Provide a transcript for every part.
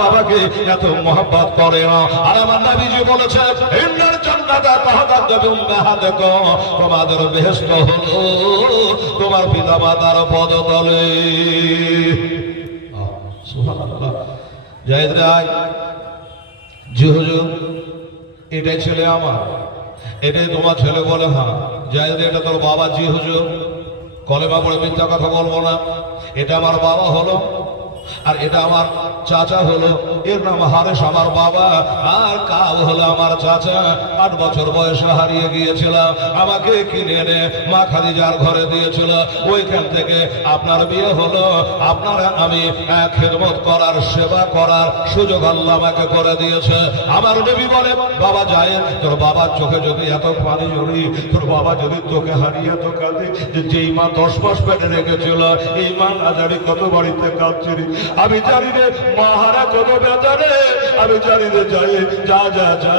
বাবাকে এত মহব্বত করে না। আর আমার নবীজি বলেছে, ইন্নার জান্নাতা তাহাদাত যাবে উম্মাহাতক, তোমাদের বেহেশত হলো তোমার পিতা মাতার পদতলে সুবহানাল্লাহ। জায়েদ রায় জি এটাই ছেলে আমার। এটাই তোমার ছেলে বলে হ্যাঁ জায়েদ এটা তোর বাবা, জি হুজুর। কলেমা পড়ে মিথ্যা কথা বলব না। এটা আমার বাবা হলো আর এটা আমার চাচা হলো এর নাম হারেস আমার বাবা। আর কাল হলো আমার চাচা। আট বছর বয়সে হারিয়ে গিয়েছিল আমাকে কিনে এনে মা খাদিজার ঘরে দিয়েছিল। ওইখান থেকে আপনার বিয়ে হলো। আপনার আমি খেদমত করার, সেবা করার সুযোগ আল্লাহ আমাকে করে দিয়েছে। আমার নবী বলে, বাবা যায় তোর বাবার চোখে যদি এত পানি জড়ি তোর বাবা যদি তোকে হারিয়ে তো কাঁদে যেই মা দশ মাস পেটে রেখেছিল, এই মা না জানি কত বাড়িতে কাঁদছিলি। আমি জানি রে, মা হারা কত আমি জানি যাই যা যা যা,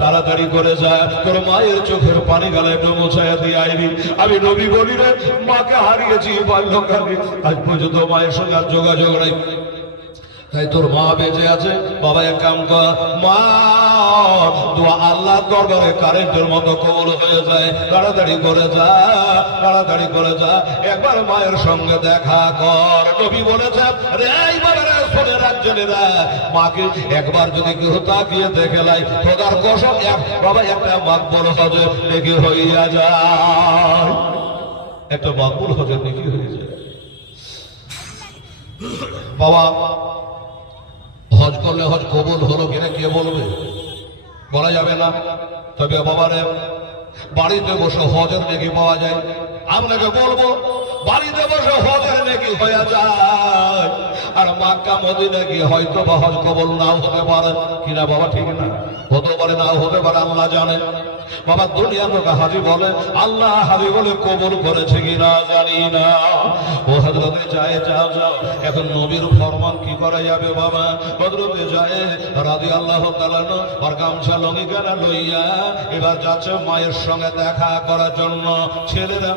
তাড়াতাড়ি করে যা। তোর মায়ের চোখের পানি গালে একটু দিয়ে আইবি। আমি নবী বলি রে, মাকে হারিয়েছি বাল্যকালে। আজ পর্যন্ত মায়ের সঙ্গে যোগাযোগ নাই। তাই তোর মা বেঁচে আছে, বাবা এক কাম কর। মা! দোয়া আল্লাহ দরবারে কারেন্টের মতো কবল হয়ে যায়। তাড়াতাড়ি করে যা, তাড়াতাড়ি করে যা। একবার মায়ের সঙ্গে দেখা কর। বলেছে রে যদি তাকিয়ে দেখে লাই এক বাবা, একটা হইয়া যায়। একটা হয়ে যায়। বাবা, হজ করলে হজ কবুল হলো কিনা কে বলবে? বলা যাবে না। তবে বাবারে, বাড়িতে বসে হজের নাকি পাওয়া যায়। আপনাকে বলব, বাড়িতে বসে হজের নাকি হয়ে যায়। আর মাক্কা মদিনে কি হয়তো বা হজ কবল নাও হতে পারে। কিনা বাবা, ঠিক না। হতে পারে নাও হতে পারে, আল্লাহ জানে। বাবা দুনিয়া লোক হাজি বলে, আল্লাহ হাজি বলে কবুল করেছে কিনা জানি না। ও হজরতে যায় যাও যাও। এখন নবীর ফরমান কি করা যাবে বাবা? হজরতে যায় রাজি আল্লাহ তালানো আর গামছা লঙ্গি কেনা লইয়া এবার যাচ্ছে মায়ের সঙ্গে দেখা করার জন্য। ছেলেরা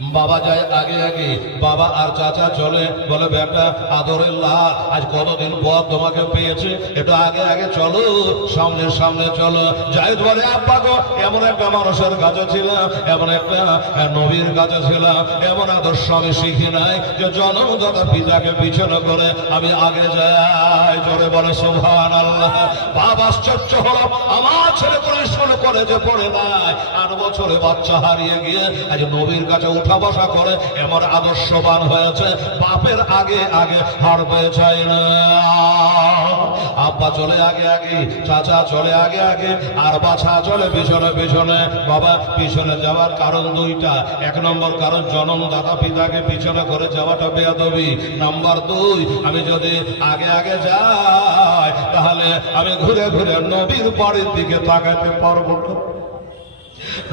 বাবা যায় আগে আগে। বাবা আর চাচা চলে। বলে, বেটা, আদরের লাল, আজ কতদিন পর তোমাকে পেয়েছে? একটু আগে আগে চলো, সামনে সামনে চলো। যাই বলে, আব্বা গো, এমন একটা মানুষের কাছে ছিলাম, এমন একটা নবীর কাছে ছিলাম, এমন আদর্শ আমি শিখি নাই যে জন্মদাতা পিতাকে পিছনে করে আমি আগে যাই। জোরে বলে সোভান আল্লাহ বাবা আশ্চর্য হলো, আমার ছেলে পরিশ্রম যে পড়ে নাই, আট বছরে বাচ্চা হারিয়ে গিয়ে আজ নবীর কাছে উঠা বসা করে এমন আদর্শবান হয়েছে, বাপের আগে আগে হারতে চাই না। আব্বা চলে আগে আগে, চাচা চলে আগে আগে, আর বাছা চলে পিছনে পিছনে। বাবা, পিছনে যাওয়ার কারণ দুইটা। এক নম্বর কারণ, জন্মদাতা পিতাকে পিছনে করে যাওয়াটা বেয়াদবি। নাম্বার দুই, আমি যদি আগে আগে যাই, তাহলে আমি ঘুরে ঘুরে নবীর পরের দিকে তাকাতে পারব না।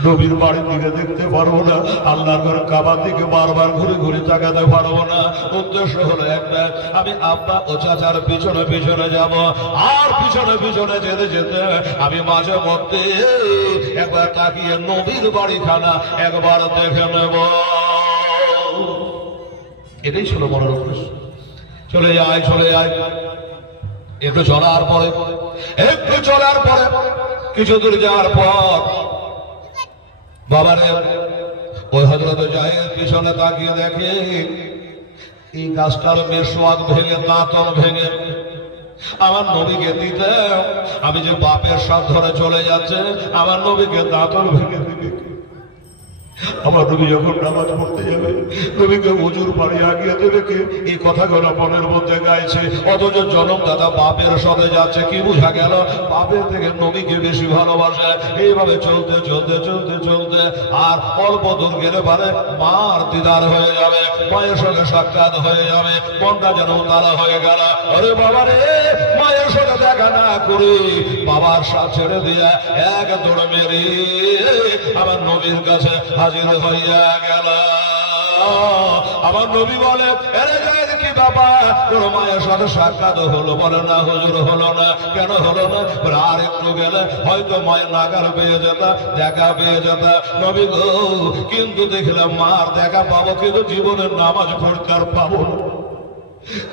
নবীর বাড়ির দিকে দেখতে পারব না। আল্লাহর ঘর কাবার দিকে বারবার ঘুরে ঘুরে তাকাতে পারব না। উদ্দেশ্য হলো একটা, আমি আব্বা ও চাচার পিছনে পিছনে যাব। আর পিছনে পিছনে যেতে যেতে আমি মাঝে মধ্যে একবার তাকিয়ে নবীর বাড়িখানা একবার দেখে নেব। এটাই ছিল মনের উদ্দেশ্য। চলে যায় চলে যায় একটু চলার পরে, একটু চলার পরে, কিছু দূর যাওয়ার পর বাবারে, ওই হজরত জাহের পিছনে তাকিয়ে দেখে, এই গাছটার মেসোয়াদ ভেঙে দাঁতন ভেঙে, আমার নবীকে দিতে আমি যে বাপের সাথ ধরে চলে যাচ্ছে, আমার নবীকে দাঁতন ভেঙে? আমার নবী যখন নামাজ পড়তে যাবে নবীকে উজুর পাড়ি আগিয়ে দেবে কে এই কথাগুলো মনের মধ্যে গাইছে। অথচ জনমদাতা বাপের সাথে যাচ্ছে, কি বোঝা গেল? বাপের থেকে নবীকে বেশি ভালোবাসে। এইভাবে চলতে চলতে চলতে চলতে আর অল্প দূর গেলে পারে মার দিদার হয়ে যাবে, মায়ের সঙ্গে সাক্ষাৎ হয়ে যাবে, মনটা যেন তারা হয়ে গেল। আরে বাবা রে, মায়ের সঙ্গে দেখা না করে, বাবার সাথ ছেড়ে দিয়ে এক দৌড় মেরে আমার নবীর কাছে হাজির হইয়া গেল। আমার নবী বলে কি বাবা তোর মায়ের সাথে সাক্ষাৎ হলো বলে না, হুজুর হলো না। কেন হলো না? আর একটু গেলে হয়তো মায়ের নাগার পেয়ে যেত, দেখা পেয়ে যেত। নবী গো, কিন্তু দেখলাম মার দেখা পাবো, কিন্তু জীবনের নামাজ পড়তে আর পাবো না।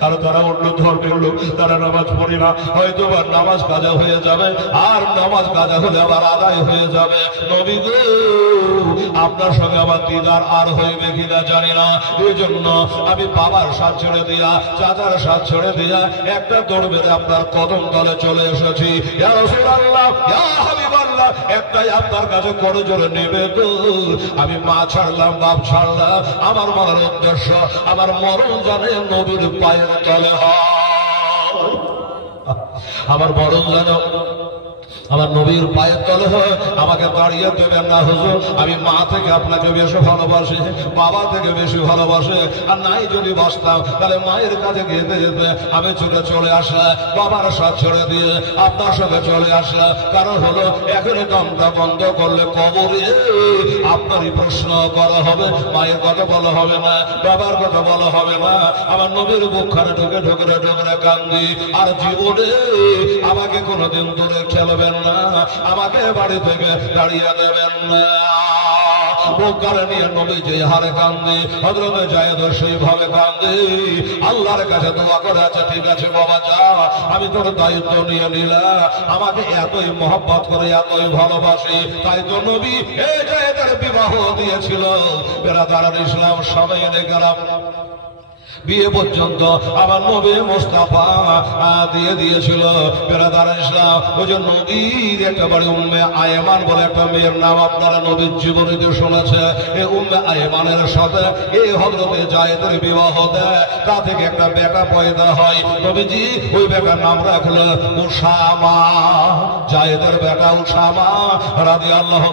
আর তারা অন্য ধর্মের লোক, তারা নামাজ পড়ে না হয়তো বা নামাজ কাজা হয়ে যাবে, আর নামাজ কাজা হলে আবার আদায় হয়ে যাবে। নবী গো, আপনার সঙ্গে আমার দিদার আর হইবে কিনা জানি না। এই জন্য আমি বাবার সাথ ছেড়ে দিয়া, চাচার সাথ ছেড়ে দিয়া একটা দৌড় বেঁধে আপনার কদম তলে চলে এসেছি। একটাই আপনার কাছে করে জোরে নেবে তো আমি মা ছাড়লাম, বাপ ছাড়লাম, আমার মার উদ্দেশ্য, আমার মরণ জানে নবীর পায়ের চলে হয়। আমার মরণ যেন আমার নবীর পায়ের তলে হয়, আমাকে বাড়িয়ে দেবেন না হুজুর। আমি মা থেকে আপনাকে বেশি ভালোবাসি, বাবা থেকে বেশি ভালোবাসে। আর নাই যদি বাঁচতাম, তাহলে মায়ের কাছে যেতে যেতে আমি ছুটে চলে আসলাম, বাবার সাথ ছেড়ে দিয়ে আপনার সঙ্গে চলে আসলাম। কারণ হলো, এখনই দমটা বন্ধ করলে কবরে আপনারই প্রশ্ন করা হবে, মায়ের কথা বলা হবে না, বাবার কথা বলা হবে না। আমার নবীর বুকখানে ঢুকে ঢুকে ঢুকে কান্দি, আর জীবনে আমাকে কোনোদিন দূরে খেলবেন না, আমাকে বাড়ি থেকে দাঁড়িয়ে দেবেন না। হারে কাছে করে আছে ঠিক আছে, বাবা আমি তোর দায়িত্ব নিয়ে নিলাম। আমাকে এতই করে, এতই ভালোবাসি, তাই তো নবী বিবাহ দিয়েছিল। বেড়াদার ইসলাম সবাই গেলাম। বিয়ে পর্যন্ত আমার নবী মোস্তাফা দিয়ে দিয়েছিল। বেড়াদার ইসলাম ওই যে নবীর একটা বাড়ি উম্মে আয়মান বলে একটা মেয়ের নাম আপনারা নবীর জীবনীতে শুনেছে। এই উম্মে আয়মানের সাথে এই হজরতে জায়েদের বিবাহ দেয়, তা থেকে একটা বেটা পয়দা হয়। নবীজি ওই বেটার নাম রাখল উসামা জায়েদের বেটা উসামা রাদি আল্লাহ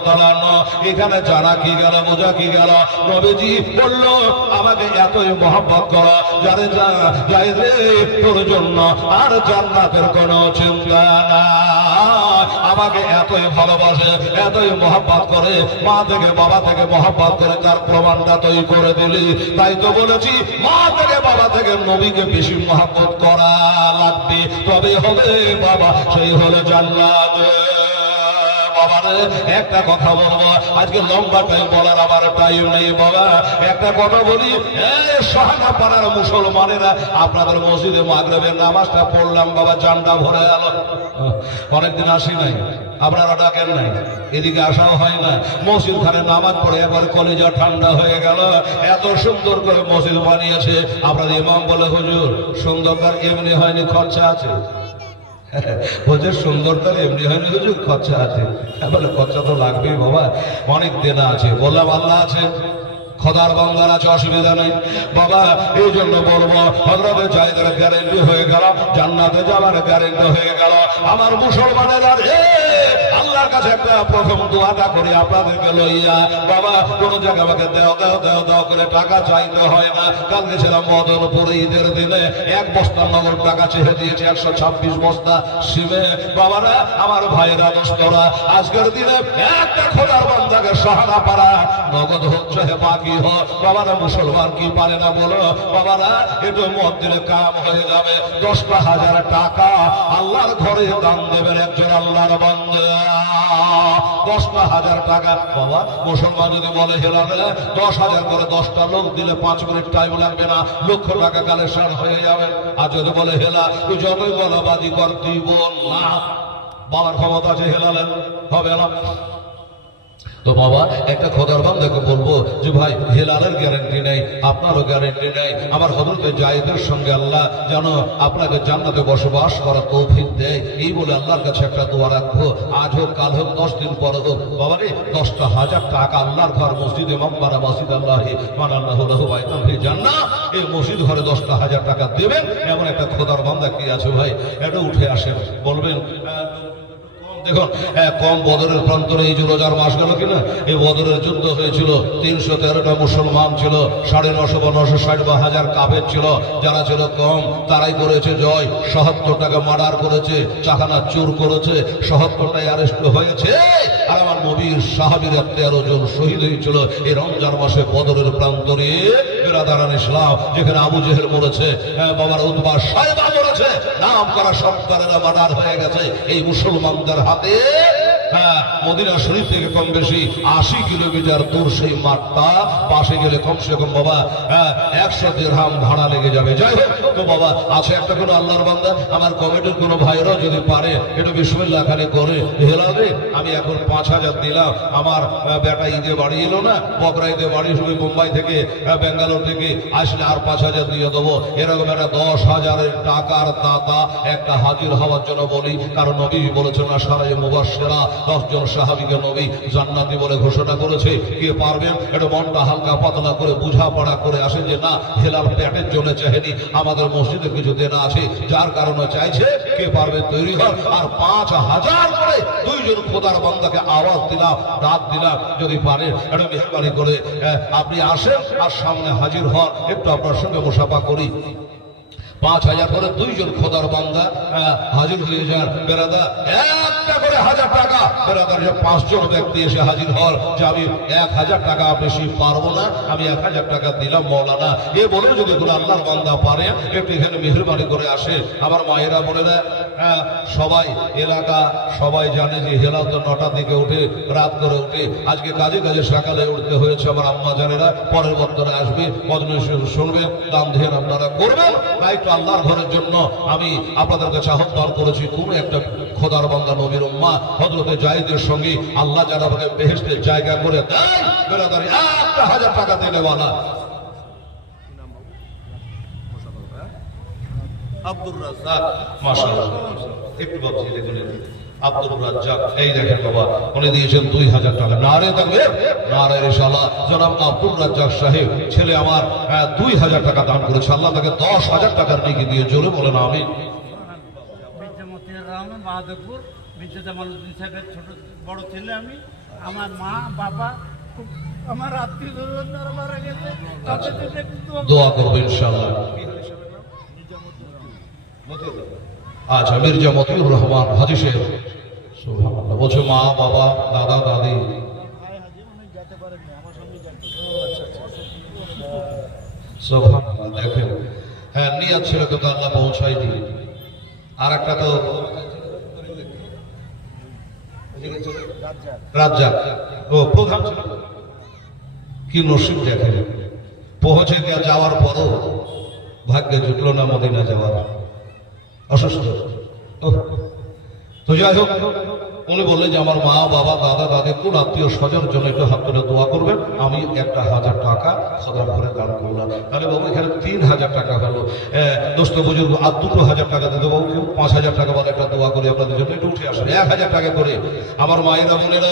এখানে জানা কি গেল, বোঝা কি গেল? নবীজি বলল, আমাকে এতই মহব্বত করো যারে যা যাই রে তোর জন্য, আর জান্নাতের কোনো চিন্তা আমাকে এতই ভালোবাসে, এতই মহব্বত করে, মা থেকে বাবা থেকে মহব্বত করে তার প্রমাণটা তৈরি করে দিলি। তাই তো বলেছি, মা থেকে বাবা থেকে নবীকে বেশি মহব্বত করা লাগবে। তবে হবে বাবা, সেই হলো জান্নাত। বাবারে, একটা কথা বলব। আজকে লম্বা টাইম বলার আবার টাইম নেই বাবা। একটা কথা বলি পাড়ার মুসলমানেরা, আপনাদের মসজিদে মাগরেবের নামাজটা পড়লাম বাবা, জানটা ভরে গেল। অনেকদিন আসি নাই, আপনারা ডাকেন নাই, এদিকে আসাও হয় না। মসজিদ খানে নামাজ পড়ে একবার কলেজা ঠান্ডা হয়ে গেল। এত সুন্দর করে মসজিদ বানিয়েছে। আপনাদের ইমাম বলে, হুজুর, সুন্দরকার এমনি হয়নি, খরচা আছে। বলছে সুন্দর তার এমনি হয়নি হুজুর? খরচা আছে। বলে, খরচা তো লাগবেই বাবা। অনেক দেনা আছে। বললাম, আল্লাহ আছে। খদার বাংলার আছে, অসুবিধা নেই। বাবা এই জন্য বলব হজরতে জায়গার গ্যারেন্টি হয়ে গেল। জান্নাতে যাওয়ার গ্যারেন্টি হয়ে গেল। আমার মুসলমানের আল্লাহর কাছে একটা প্রথম দোয়াটা করি, আপনাদেরকে লইয়া, বাবা, কোন জায়গা আমাকে দেও দেও দেও দেও করে টাকা চাইতে হয় না। কালকে ছিলাম মদনপুরে ঈদের দিনে, এক বস্তা নগদ টাকা চেয়ে দিয়েছে, একশো ছাব্বিশ বস্তা শিবে বাবারা, আমার ভাইয়েরা, দোস্তরা, আজকের দিনে একটা খোদার বান্দাকে সহানা পারা নগদ হচ্ছে হে বাকি হ। বাবারা, মুসলমান কি পারে না বলো? বাবারা একটু মদ দিলে কাম হয়ে যাবে। দশটা হাজার টাকা আল্লাহর ঘরে দান দেবেন একজন আল্লাহর বান্দা। দশটা হাজার টাকা। বাবা, মুসলমান যদি বলে হেলাবে দশ হাজার করে দশটা লোক দিলে পাঁচ মিনিট টাইম লাগবে না, লক্ষ টাকা কালেকশন হয়ে যাবে। আর যদি বলে, হেলা, তুই যতই বলো বাদি কর দিব না। বাবার ক্ষমতা আছে হেলালেন হবে না। তো বাবা, একটা খোদার বান্দাকে বলব যে ভাই, হেলালের গ্যারেন্টি নেই, আপনারও গ্যারেন্টি নেই, আমার হজরতে জায়েদের সঙ্গে আল্লাহ যেন আপনাকে জান্নাতে বসবাস করা তৌফিক দেয়। এই বলে আল্লাহর কাছে একটা দোয়া রাখব। আজ হোক, কাল হোক, দশ দিন পরে হোক, বাবা রে, দশটা হাজার টাকা আল্লাহর ঘর, মসজিদে মাম্বারা, মসজিদ আল্লাহ মান আল্লাহ জান্না এই মসজিদ ঘরে দশটা হাজার টাকা দেবেন। এমন একটা খোদার বান্দা কি আছে ভাই? এটা উঠে আসেন, বলবেন দেখুন কম বদরের প্রান্তরে এই যে রোজার মাস গেল কিনা? এই বদরের যুদ্ধ হয়েছিল তিনশো তেরোটা মুসলমান ছিল সাড়ে নশো বা নশো ষাট বা হাজার কাফের ছিল যারা ছিল কম তারাই করেছে জয় সহাত্তর মার্ডার করেছে চাখানা চুর করেছে সহাত্তরটাই অ্যারেস্ট হয়েছে। আর আমার নবীর সাহাবিরা তেরো জন শহীদ হয়েছিল এই রমজান মাসে বদরের প্রান্তরে। বেরাদারান ইসলাম যেখানে আবু জেহের হ্যাঁ, বাবার উদ্বা সাহেবা মরেছে নাম করা সন্তানেরা মার্ডার হয়ে গেছে এই মুসলমানদের হাতে হবে হ্যাঁ মদিনা শরীফ থেকে কম বেশি আশি কিলোমিটার দূর সেই মাঠটা। পাশে গেলে কমসে কম বাবা হ্যাঁ একশো দেড়হাম ভাড়া লেগে যাবে। যাই হোক, তো বাবা, আছে একটা কোনো আল্লাহর বান্দা? আমার কমিটির কোনো ভাইরা যদি পারে, একটু বিসমুল্লাহ খালি করে হেলাবে আমি এখন পাঁচ হাজার দিলাম। আমার বেটা ঈদে বাড়ি এলো না, বকরা ঈদে বাড়ি শুরু মুম্বাই থেকে ব্যাঙ্গালোর থেকে আসলে আর পাঁচ হাজার দিয়ে দেবো। এরকম একটা দশ হাজারের টাকার দাতা একটা হাজির হওয়ার জন্য বলি, কারণ নবী বলেছেন না, সারাই মুবাসেরা দশজন সাহাবিকে নবী জান্নাতি বলে ঘোষণা করেছে। কে পারবেন একটু মনটা হালকা পাতলা করে বুঝাপড়া করে আসে যে, না, হেলাল প্যাটের জন্য চাহেনি, আমাদের মসজিদে কিছু দেনা আছে। যার কারণে চাইছে, কে পারবে তৈরি হন আর পাঁচ হাজার করে দুইজন খোদার বান্দাকে আওয়াজ দিলাম, ডাক দিলাম, যদি পারেন, একটু মেহরবানি করে আপনি আসেন, আর সামনে হাজির হন। একটু আপনার সঙ্গে মুসাফা করি। পাঁচ হাজার করে দুইজন খোদার বান্দা হাজির হয়ে যান। বেড়াদা একটা করে হাজার টাকা। বেড়াদার যে পাঁচজন ব্যক্তি এসে হাজির হল যে আমি এক হাজার টাকা বেশি পারব না, আমি এক হাজার টাকা দিলাম মৌলানা। এ বলে যদি কোনো আল্লাহর বান্দা পারে, একটু এখানে মেহরবানি করে আসে। আমার মায়েরা বলে দেয় সবাই, এলাকা, সবাই জানে যে হেলাল তো নটার দিকে উঠে, রাত করে উঠে, আজকে কাজে কাজে সকালে উঠতে হয়েছে আমার আম্মা জানেরা, পরের বর্তনে আসবে মজনে শুনবে দান ধ্যান আপনারা, করবেন তাই তো আল্লাহর ঘরের জন্য আমি আপনাদের কাছে আহ্বান করেছি, কোন একটা খোদার বান্দা নবীর উম্মা হজরতে জাহিদের সঙ্গে আল্লাহ যারা আমাকে বেহেস্টের জায়গা করে দেয় বেরাদারি একটা হাজার টাকা দেনেওয়ালা। আব্দুর রাজ্জাক। মাশাআল্লাহ। একটু ভাবছি দেখুন আব্দুর রাজ্জাক এই দেখেন বাবা উনি দিয়েছেন দুই হাজার টাকা। নারে থাকবে নারে রেশাল্লাহ জনাব আব্দুর রাজ্জাক সাহেব ছেলে আমার দুই হাজার টাকা দান করেছে। আল্লাহ তাকে দশ হাজার টাকার নেকি দিয়ে জোরে বলেন আমি জামালউদ্দিন সাহেবের ছোট বড় ছেলে আমি। আমার মা বাবা খুব আমার আত্মীয় দোয়া করব ইনশাল্লাহ আচ্ছা মির্জা মতিউর রহমান হাজি সুবহানাল্লাহ। বলছে, মা, বাবা, দাদা, দাদি। দেখেন। হ্যাঁ নিয়াত ছিল কিন্তু আল্লাহ পৌঁছাই দিলেন আর একটা তো রাজ্জাক। ও, প্রধান কি নসিব দেখেন। পৌঁছে দেওয়া যাওয়ার পরও ভাগ্যে জুটলো না মদিনা যাওয়ার। অসুস্থ। তো যাই হোক, উনি বললেন যে আমার মা, বাবা, দাদা দাদি কোন আত্মীয় স্বজন জন্য একটু হাত করে দোয়া করবেন। আমি একটা হাজার টাকা সদর ঘরে দান করলাম। তাহলে বাবু, এখানে তিন হাজার টাকা হলো। দোস্ত বুজুর্গ, আর দুটো হাজার টাকা দিতে বাবু কেউ পাঁচ হাজার টাকা বলে একটা দোয়া করে আপনাদের জন্য। একটু উঠে আসেন। এক হাজার টাকা করে। আমার মায়েরা, বোনেরা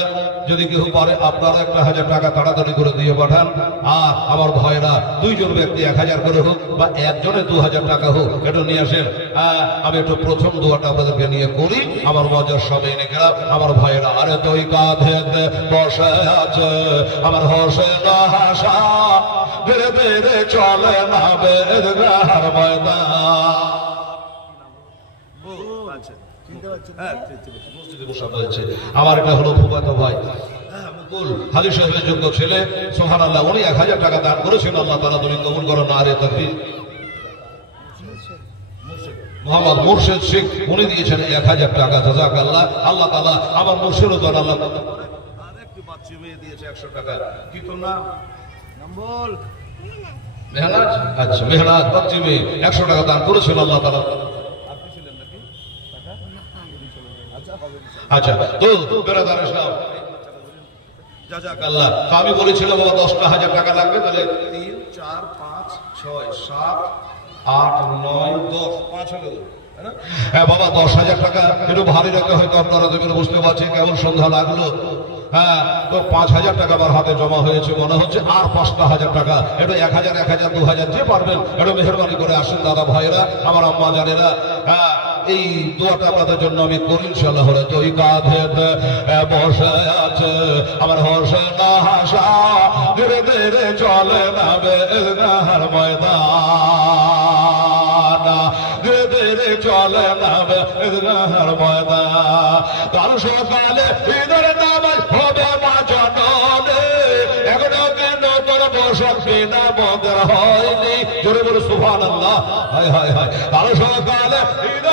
যদি কেউ পারে, আপনারা একটা হাজার টাকা তাড়াতাড়ি করে দিয়ে পাঠান। আর আমার ভাইরা দুইজন ব্যক্তি এক হাজার করে হোক বা একজনে দু হাজার টাকা হোক, এটা নিয়ে আসেন। আমি একটু প্রথম দোয়াটা আপনাদেরকে নিয়ে করি। আমার মজার সবে এনে গেলাম। আমার ভাইরা আরে তুই কাঁধে বসে আছে। আমার হসে না হাসা। ধীরে ধীরে চলে না বেদগার ময়দান। আমার এটা হলো ফুফাতো ভাই। হ্যাঁ, মুকুল হাজি সাহেবের যোগ্য ছেলে। সোহান আল্লাহ উনি এক হাজার টাকা দান করেছেন। আল্লাহ তালা তুমি কবুল করো না রে তকবীর। মোহাম্মদ মুর্শেদ শেখ উনি দিয়েছেন এক হাজার টাকা জাজাক আল্লাহ আল্লাহ তালা আমার মুর্শেদও দেন আল্লাহ তাআলা। আরেকটি বাচ্চা মেয়ে দিয়েছে একশো টাকা। কি তোর নাম? মেহনাজ? আচ্ছা মেহনাজ বাচ্চা মেয়ে। একশো টাকা দান করেছেন আল্লাহ তালা আচ্ছা তো বেড়াদার ইসলাম জাজাকাল্লাহ, আমি বলেছিলাম বাবা দশটা হাজার টাকা লাগবে, তাহলে তিন, চার, পাঁচ, ছয়, সাত, আট, নয়, দশ, পাঁচ হলো। হ্যাঁ বাবা, দশ হাজার টাকা একটু ভারী রেখে হয়তো আপনারা দেবেন বুঝতে পারছি কেমন সন্ধ্যা লাগল। হ্যাঁ তো পাঁচ হাজার টাকা আমার হাতে জমা হয়েছে, মনে হচ্ছে আর পাঁচটা হাজার টাকা। একটু এক হাজার এক হাজার, দু হাজার, যে পারবেন, একটু মেহরবানি করে আসেন, দাদা ভাইয়েরা, আমার আম্মা জানেরা। হ্যাঁ এই দোয়াটা আপনাদের জন্য আমি করি ইনশাল্লাহ হলে তুই কাঁধে বসে আছে, আমার হসে না হাসা, ধীরে ধীরে চলে না বেদনার ময়দান। ধীরে ধীরে চলে না বেদনার ময়দান। কাল সকালে ঈদের নামাজ হবে মা জননে, এখনও কেন তোর বসত বিনা বদের হয়নি। জোরে বলে সুভান আল্লাহ হায় হায় হায়। কাল সকালে ঈদের